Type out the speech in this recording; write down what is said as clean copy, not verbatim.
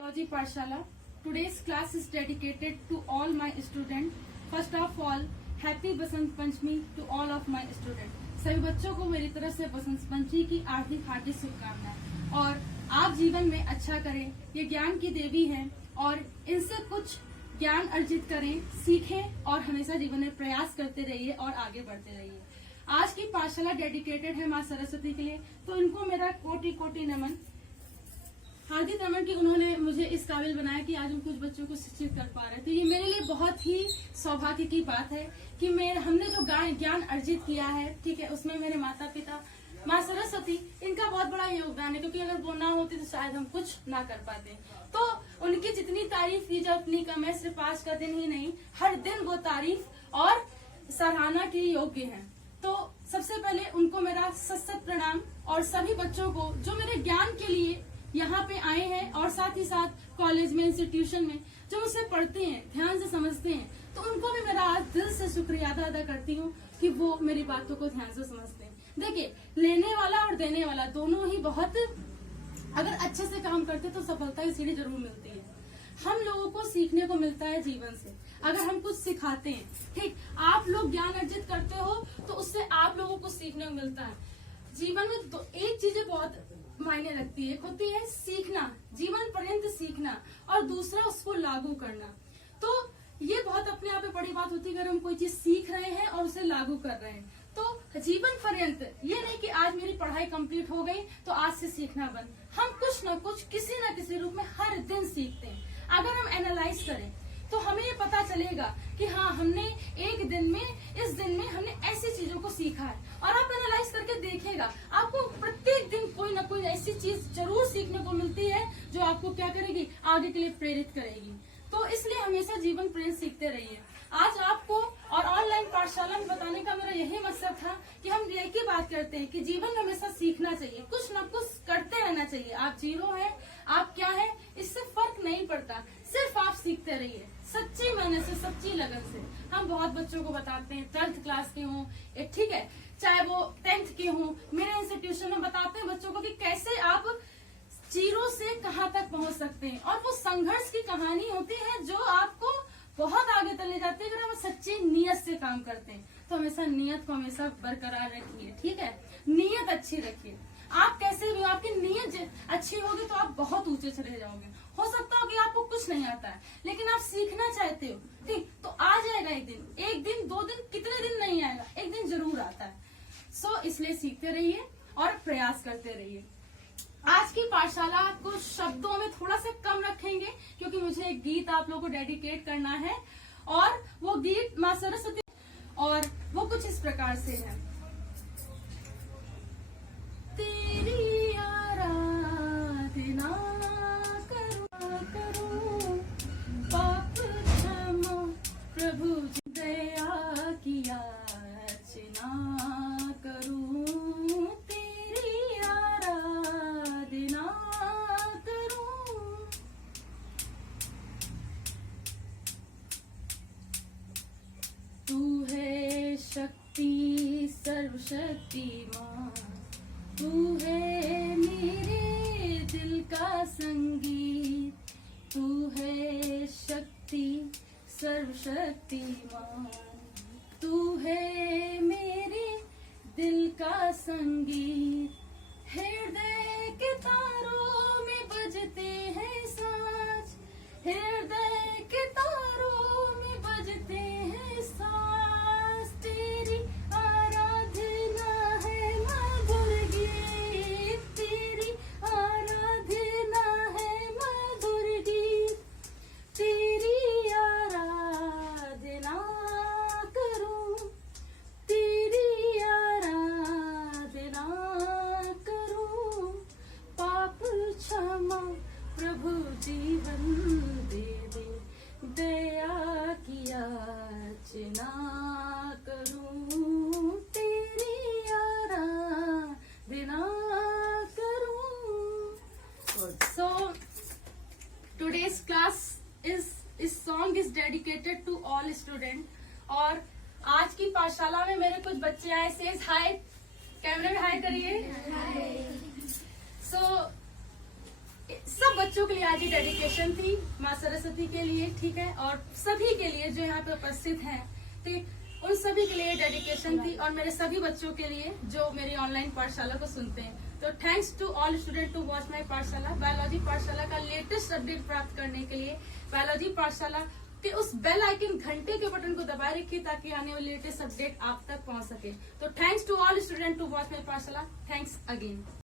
Technology Pathshala. Today's class is dedicated to all my students. First of all, Happy Basant Panchami to all of my students. सभी बच्चों को मेरी तरफ से बसंत पंचमी की हार्दिक शुभकामनाएं। और आप जीवन में अच्छा करें, ये ज्ञान की देवी हैं और इनसे कुछ ज्ञान अर्जित करें, सीखें और हमेशा जीवन में प्रयास करते रहिए और आगे बढ़ते रहिए। आज की पाठशाला डेडिकेटेड है माँ सरस्वती के लिए, तो इनको मेरा कोटि कोटि नमन, हार्दिक नमन कि उन्होंने मुझे इस काबिल बनाया कि आज हम कुछ बच्चों को शिक्षित कर पा रहे हैं। तो ये मेरे लिए बहुत ही सौभाग्य की बात है कि हमने जो ज्ञान अर्जित किया है, ठीक है, उसमें मेरे माता पिता, माँ सरस्वती, इनका बहुत बड़ा योगदान है, क्योंकि अगर वो ना होती तो शायद हम कुछ ना कर पाते। तो उनकी जितनी तारीफ की जाए उतनी कम है। सिर्फ आज का दिन ही नहीं, हर दिन वो तारीफ और सराहना के योग्य है। तो सबसे पहले उनको मेरा सत प्रणाम, और सभी बच्चों को जो मेरे ज्ञान के लिए यहाँ पे आए हैं और साथ ही साथ कॉलेज में, इंस्टीट्यूशन में जो मुझसे पढ़ते हैं, ध्यान से समझते हैं, तो उनको भी मेरा आज दिल से शुक्रिया अदा करती हूँ कि वो मेरी बातों को ध्यान से समझते हैं। देखिए, लेने वाला और देने वाला दोनों ही बहुत, अगर अच्छे से काम करते तो सफलता की सीढ़ी जरूर मिलती है। हम लोगों को सीखने को मिलता है जीवन से, अगर हम कुछ सिखाते हैं, ठीक, आप लोग ज्ञान अर्जित करते हो तो उससे आप लोगों को सीखने को मिलता है। जीवन में एक चीजें बहुत मायने रखती है, एक होती है सीखना, जीवन पर्यंत सीखना, और दूसरा उसको लागू करना। तो ये बहुत अपने आप में बड़ी बात होती है, अगर हम कोई चीज सीख रहे हैं और उसे लागू कर रहे हैं। तो जीवन पर्यंत ये नहीं कि आज मेरी पढ़ाई कंप्लीट हो गई तो आज से सीखना बंद। हम कुछ न कुछ किसी न किसी रूप में हर दिन सीखते हैं। अगर हम एनालाइज करें तो हमें ये पता चलेगा कि हाँ, हमने एक दिन में, इस दिन में हमने ऐसी चीजों को सीखा है। और आप एनालाइज करके देखेगा, आपको प्रत्येक दिन कोई ना कोई ऐसी चीज जरूर सीखने को मिलती है जो आपको क्या करेगी, आगे के लिए प्रेरित करेगी। तो इसलिए हमेशा जीवन प्रेरित सीखते रहिए। आज आपको और ऑनलाइन पाठशाला में बताने का मेरा यही मकसद था कि हम एक ही बात करते हैं कि जीवन में हमेशा सीखना चाहिए, कुछ न कुछ करते रहना चाहिए। आप जीरो हैं, आप क्या है, इससे फर्क नहीं पड़ता, सिर्फ आप सीखते रहिए सच्ची मेहनत से, सच्ची लगन से। हम बहुत बच्चों को बताते हैं, 12th क्लास के हों, ठीक है, चाहे वो 10th के हों, मेरे इंस्टीट्यूशन में बताते हैं बच्चों को कि कैसे आप जीरो से कहाँ तक पहुँच सकते हैं। और वो संघर्ष की कहानी होती है जो आपको बहुत आगे तक ले जाती है। अगर हम सच्ची नियत से काम करते हैं तो हमेशा नियत को हमेशा बरकरार रखिए, ठीक है, नियत अच्छी रखिए। आप कैसे भी हो, आपकी नियत अच्छी होगी तो आप बहुत ऊंचे चले जाओगे। हो सकता हो कि आपको कुछ नहीं आता है, लेकिन आप सीखना चाहते हो, ठीक, तो आ जाएगा एक दिन, 2 दिन, कितने दिन नहीं आएगा, एक दिन जरूर आता है। सो इसलिए सीखते रहिए और प्रयास करते रहिए। आज की पाठशाला को शब्दों में थोड़ा सा कम रखेंगे, क्योंकि मुझे एक गीत आप लोगों को डेडिकेट करना है, और वो गीत माँ सरस्वती, और वो कुछ इस प्रकार से है। तेरी आराधना करूं, पाप क्षमा प्रभु दया की याचना करूं, तेरी आराधना करूं। तू है शक्ति सर्वशक्तिमान, तू है मेरे दिल का संगीत, तू है शक्ति सर्वशक्तिमान, तू है मेरे दिल का संगीत। हृदय के तारों में बजते हैं साज, हृदय के तारों में बजते हैं साज, तेरी आराधना है मधुर गीत, तेरी आराधना है मधुर गीत, तेरी आराधना करूं, तेरी आराधना करूं, पाप क्षमा प्रभु जीवन दे दे, दया की याचना करूं, तेरी आराधना करूं। So today's class is song is dedicated to all students। और आज की पाठशाला में मेरे कुछ बच्चे आए, सेज हाय, कैमरे में हाय करिए। सो सब बच्चों के लिए आज ये डेडिकेशन थी माँ सरस्वती के लिए, ठीक है, और सभी के लिए जो यहाँ पे उपस्थित हैं, ठीक, उन सभी के लिए डेडिकेशन थी, और मेरे सभी बच्चों के लिए जो मेरी ऑनलाइन पाठशाला को सुनते हैं। तो thanks to all student to watch my Pathshala. Biology पाठशाला का लेटेस्ट अपडेट प्राप्त करने के लिए बायोलॉजी पाठशाला के उस बेल आइकन घंटे के बटन को दबाए रखिए ताकि आने वाले लेटेस्ट अपडेट आप तक पहुंच सके। तो thanks to all student to watch my Pathshala. Thanks again.